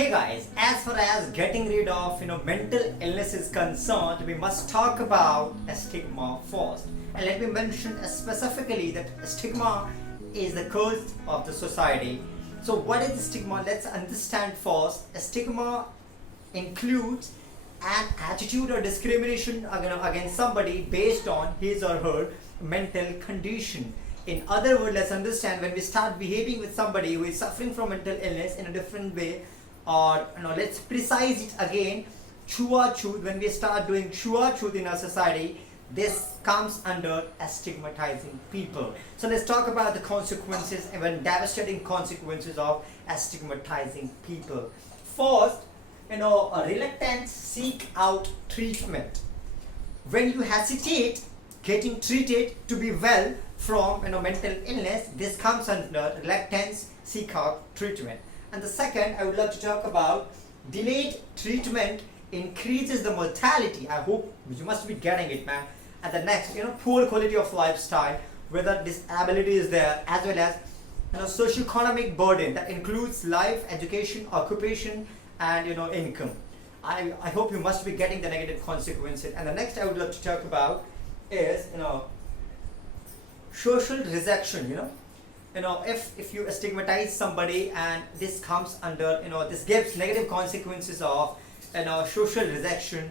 Hey guys, as far as getting rid of mental illness is concerned, we must talk about a stigma first. And let me mention specifically that stigma is the curse of the society. So what is the stigma? Let's understand first. A stigma includes an attitude or discrimination against somebody based on his or her mental condition. In other words, let's understand, when we start behaving with somebody who is suffering from mental illness in a different way, or let's precise it again, chua truth, when we start doing chua truth in our society, this comes under stigmatizing people. So let's talk about the consequences, even devastating consequences of stigmatizing people. First, a reluctance seek out treatment. When you hesitate getting treated to be well from mental illness, this comes under reluctance seek out treatment. And the second, I would like to talk about delayed treatment increases the mortality. I hope you must be getting it, man. And the next, poor quality of lifestyle, whether disability is there, as well as socioeconomic burden that includes life, education, occupation, and income. I hope you must be getting the negative consequences. And the next I would like to talk about is social rejection. If you stigmatize somebody, and this comes under this gives negative consequences of social rejection,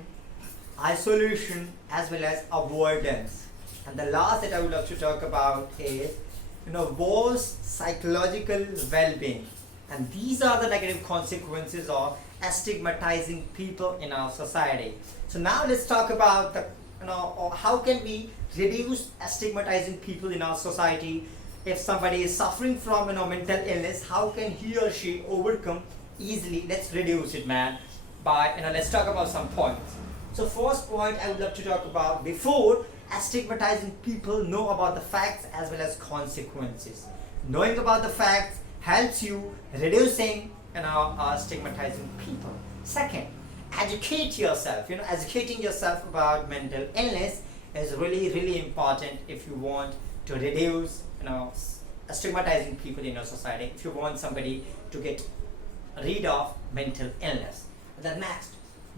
isolation, as well as avoidance. And the last that I would like to talk about is worse psychological well-being. And these are the negative consequences of stigmatizing people in our society. So now let's talk about the how can we reduce stigmatizing people in our society. If somebody is suffering from mental illness, how can he or she overcome easily? Let's reduce it, man, by let's talk about some points. So first point I would love to talk about, before stigmatizing people, know about the facts as well as consequences. Knowing about the facts helps you reducing stigmatizing people. Second, educate yourself. Educating yourself about mental illness is really important if you want to reduce stigmatizing people in your society, if you want somebody to get rid of mental illness. The next,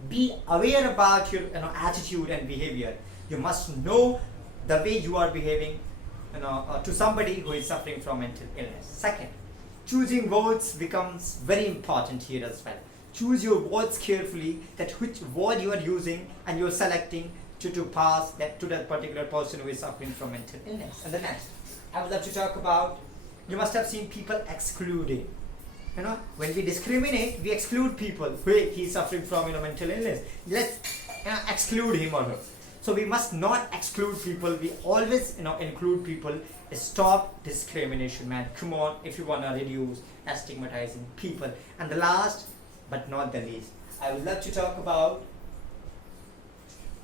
be aware about your attitude and behavior. You must know the way you are behaving to somebody who is suffering from mental illness. Second, choosing words becomes very important here as well. Choose your words carefully, that which word you are using and you are selecting to pass that to that particular person who is suffering from mental illness. And the next, I would love to talk about, you must have seen people excluding. When we discriminate, we exclude people. Wait, he is suffering from mental illness, let's exclude him or her. So we must not exclude people. We always include people. Stop discrimination, man. Come on, if you want to reduce stigmatizing people. And the last but not the least, I would love to talk about,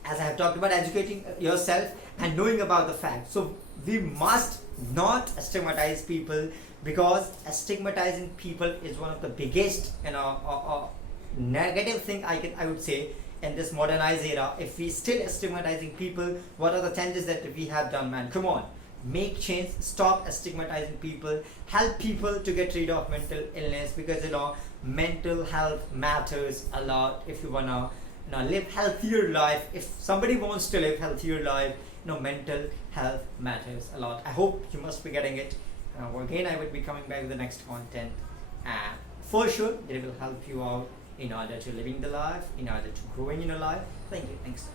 as I have talked about, educating yourself and knowing about the facts. So we must not stigmatize people, because stigmatizing people is one of the biggest negative thing I would say in this modernized era. If we still stigmatizing people, what are the changes that we have done, man? Come on, make change, stop stigmatizing people, help people to get rid of mental illness, because mental health matters a lot. If you wanna live healthier life, if somebody wants to live healthier life, mental health matters a lot. I hope you must be getting it. Again, I would be coming back with the next content, and for sure it will help you out in order to living the life, in order to growing in your life. Thank you. Thanks.